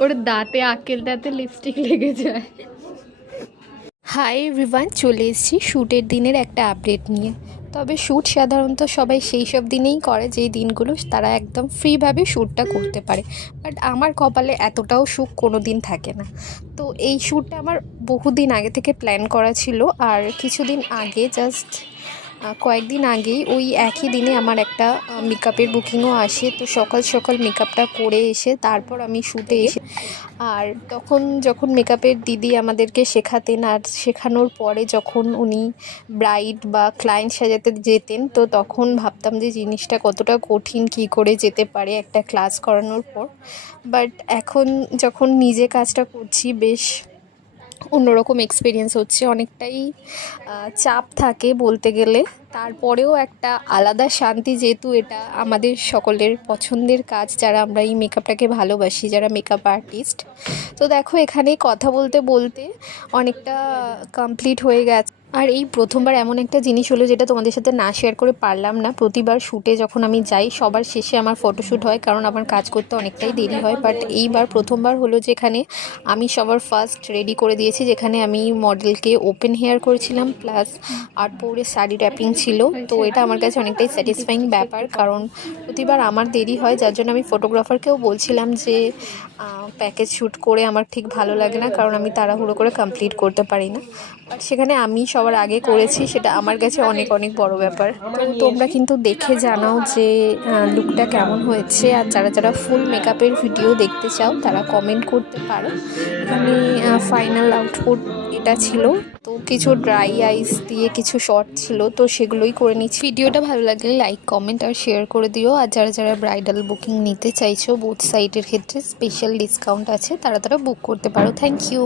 ওর দাঁতে আঁকেলটাতে লিপস্টিক লেগে যায়। হাই এভরিওয়ান, চলে এসেছি শ্যুটের দিনের একটা আপডেট নিয়ে। তবে শ্যুট সাধারণত সবাই সেই সব দিনেই করে যেই দিনগুলো তারা একদম ফ্রিভাবে শ্যুটটা করতে পারে, বাট আমার কপালে এতটাও সুখ কোনো দিন থাকে না। তো এই শ্যুটটা আমার বহুদিন আগে থেকে প্ল্যান করা ছিল, আর কিছুদিন আগে জাস্ট কয়েকদিন আগেই ওই একই দিনে আমার একটা মেকআপের বুকিংও আসে। তো সকাল সকাল মেকআপটা করে এসে তারপর আমি শ্যুটে এসে, আর যখন মেকআপের দিদি আমাদেরকে শেখাতেন, আর শেখানোর পরে যখন উনি ব্রাইড বা ক্লায়েন্ট সাজাতে যেতেন, তো তখন ভাবতাম যে জিনিসটা কতটা কঠিন, কী করে যেতে পারে একটা ক্লাস করানোর পর। বাট এখন যখন নিজে কাজটা করছি, বেশ অন্যরকম এক্সপিরিয়েন্স হচ্ছে। অনেকটাই চাপ থাকে বলতে গেলে, তারপরেও একটা আলাদা শান্তি, যেহেতু এটা আমাদের সকলের পছন্দের কাজ, যারা আমরা এই মেকআপটাকে ভালোবাসি, যারা মেকআপ আর্টিস্ট। তো দেখো, এখানে কথা বলতে বলতে অনেকটা কমপ্লিট হয়ে গেছে। আর এই প্রথমবার এমন একটা জিনিস হলো যেটা তোমাদের সাথে না শেয়ার করে পারলাম না। প্রতিবার শ্যুটে যখন আমি যাই, সবার শেষে আমার ফটোশ্যুট হয়, কারণ আমার কাজ করতে অনেকটাই দেরি হয়। বাট এইবার প্রথমবার হলো যেখানে আমি সবার ফার্স্ট রেডি করে দিয়েছি, যেখানে আমি মডেলকে ওপেন হেয়ার করেছিলাম, প্লাস আর্ট পরে শাড়ি র্যাপিং ছিল। তো এটা আমার কাছে অনেকটাই স্যাটিসফাইং ব্যাপার, কারণ প্রতিবার আমার দেরি হয়, যার জন্য আমি ফটোগ্রাফারকেও বলছিলাম যে প্যাকেজ শ্যুট করে আমার ঠিক ভালো লাগে না, কারণ আমি তাড়াহুড়ো করে কমপ্লিট করতে পারি না। বাট সেখানে আমি সবার আগে করেছি, সেটা আমার কাছে অনেক অনেক বড় ব্যাপার। তো তোমরা কিন্তু দেখে জানাও যে লুকটা কেমন হয়েছে, আর যারা যারা ফুল মেকআপের ভিডিও দেখতে চাও তারা কমেন্ট করতে পারো। এখানে ফাইনাল আউটপুট এটা ছিল। তো কিছু ড্রাই আইস দিয়ে কিছু শর্ট ছিল, তো সেগুলোই করে নিচ্ছি। ভিডিওটা ভালো লাগলে লাইক, কমেন্ট আর শেয়ার করে দিও। আর যারা যারা ব্রাইডাল বুকিং নিতে চাইছো, বোথ সাইডের ক্ষেত্রে স্পেশাল ডিসকাউন্ট আছে, তারা বুক করতে পারো। Thank you.